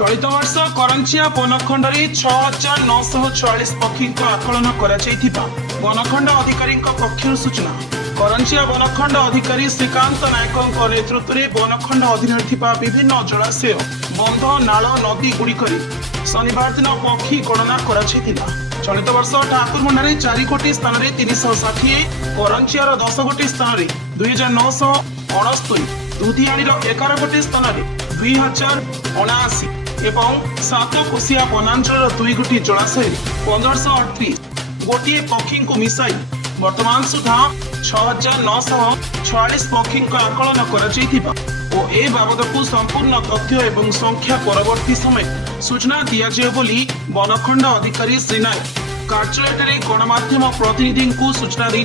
चलित वर्ष करंचिया बनखंडरे 6946 पक्षी आकलन बनखंड अधिकारी पक्षर सूचना। करंचिया बनखंड अधिकारी श्रीकांत नायक नेतृत्व में बनखंड अधीन विभिन्न जलाशय बंध नाल नदी गुड़िक शनिवार दिन पक्षी गणना कर चलित वर्ष ठाकुरमुंडा 4 गोटी स्थान में 360, करंचियार 10 गोटी स्थान में 2969, दुधियाणी 11 गोटी स्थान में 2079 एवं 7 कोसिया वनांचल 2 गोटी जलाशय 1538 गोटे पक्षी को मिसाई वर्तमान सुधा 6946 पक्षी आकलन कर ए बाबद को संपूर्ण तथ्य एवं संख्या परवर्ती समय सूचना दिजाए बोली बनखंड अधिकारी श्री नायक कार्यालय गणमाध्यम प्रतिनिधि को सूचना दी।